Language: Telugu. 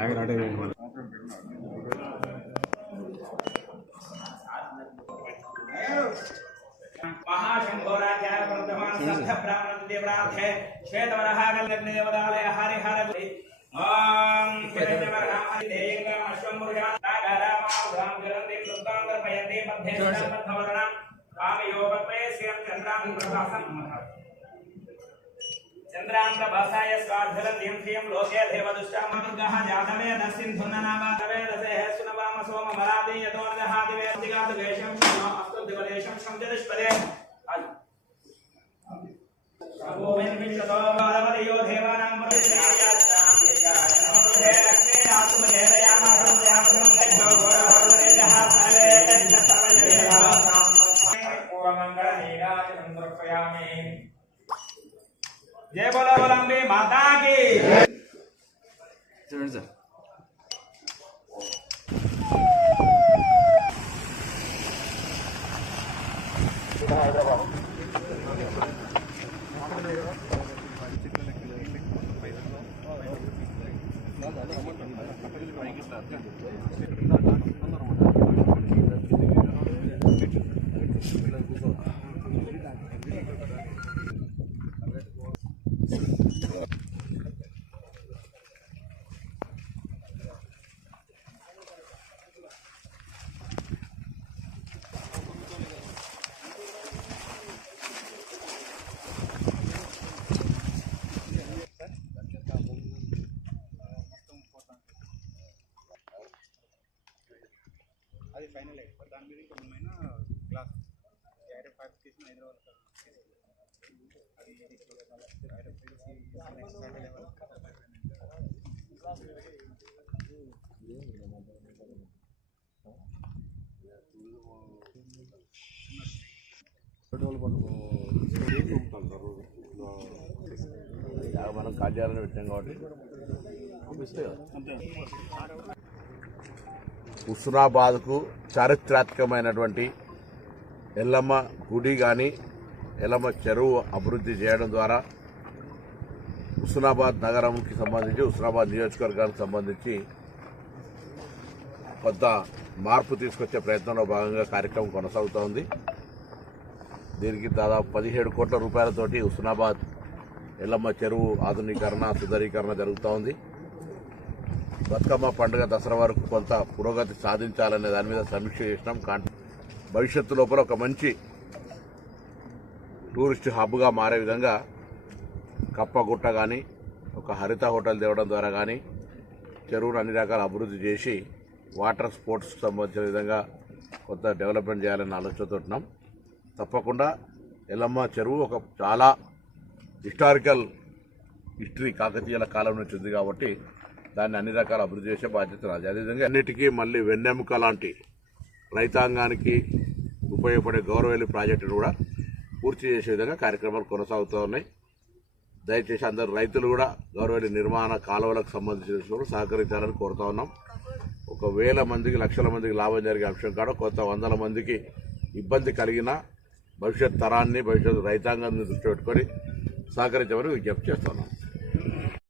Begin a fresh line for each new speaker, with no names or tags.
आगे राटे महाशंभोराध्याय वर्धमान स्थ ब्राह्मण देवराज है श्वेत वरहागल लग्न देवदालय हरे हर ओम श्वेतवरहामणि देयंगम अश्वमुर्गान रागारामां धाम गरन्दे सुल्तान दर्पयते मध्येश्वरं मध्यवर्णं कामयोगपये श्रीरं चन्द्रां प्रकाशं यत्रान्त भाषाय स्वार्धरं धीं श्रियं लोके देवदुष्टा मनुर्गः जातवे नरसिंधुन्ननामादवेदसेह सुनवाम सोम मरादे यतोर्जहादिवे अधिगादवेशं अस्तु दिवलेशं शंजनिष्पदे भूमिन्विश्वतोबालवदयो देवानां परिश्रायात्तां निकायनोरुधे अग्ने आत्मजेदयामासं यामसं गच्छो घोरभवरेजः फले सर्वदेवासां पूर्वमङ्गलनीराजनं दृक्पयामि जय बोला बोलंबे माता की।
అది ఫైనల్ అయిపోయి దాని మీద ఇంకా ఏమైనా గ్లాస్ ఐరన్ తీసిన హైదరాబాద్ అది ఐరన్
జాగా మనం కార్యాలయం పెట్టాం కాబట్టి. పంపిస్తే హుస్నాబాద్కు చారిత్రాత్మకమైనటువంటి ఎల్లమ్మ గుడి కానీ ఎల్లమ్మ చెరువు అభివృద్ధి చేయడం ద్వారా హుస్నాబాద్ నగరంకి సంబంధించి హుస్నాబాద్ నియోజకవర్గానికి సంబంధించి కొంత మార్పు తీసుకొచ్చే ప్రయత్నంలో భాగంగా కార్యక్రమం కొనసాగుతోంది. దీనికి దాదాపు పదిహేడు కోట్ల రూపాయలతోటి హుస్నాబాద్ ఎల్లమ్మ చెరువు ఆధునీకరణ సుందరీకరణ జరుగుతూ ఉంది బతుకమ్మ పండుగ దసరా వరకు కొంత పురోగతి సాధించాలనే దాని మీద సమీక్ష చేసినాం. భవిష్యత్తు లోపల ఒక మంచి టూరిస్ట్ హబ్గా మారే విధంగా కప్పగుట్ట కానీ ఒక హరిత హోటల్ తేవడం ద్వారా కానీ చెరువును అన్ని రకాల అభివృద్ధి చేసి వాటర్ స్పోర్ట్స్ సంబంధించిన విధంగా కొంత డెవలప్మెంట్ చేయాలని ఆలోచనతో ఉన్నాం. తప్పకుండా ఎల్లమ్మ చెరువు ఒక చాలా హిస్టారికల్ హిస్టరీ కాకతీయుల కాలం నుంచి ఉంది కాబట్టి దాన్ని అన్ని రకాల అభివృద్ధి చేసే బాధ్యత నాది. అదేవిధంగా అన్నిటికీ మళ్ళీ వెన్నెముక లాంటి రైతాంగానికి ఉపయోగపడే గౌరవెల్లి ప్రాజెక్టును కూడా పూర్తి చేసే విధంగా కార్యక్రమాలు కొనసాగుతూ ఉన్నాయి. దయచేసి అందరు రైతులు కూడా గౌరవెల్లి నిర్మాణ కాలువలకు సంబంధించిన విషయంలో సహకరించాలని కోరుతా ఉన్నాం. ఒక వేల మందికి లక్షల మందికి లాభం జరిగే అంశం కాడ కొంత వందల మందికి ఇబ్బంది కలిగిన భవిష్యత్ తరాన్ని భవిష్యత్ రైతాంగాన్ని దృష్టి పెట్టుకొని సహకరించమని విజ్ఞప్తి చేస్తున్నాం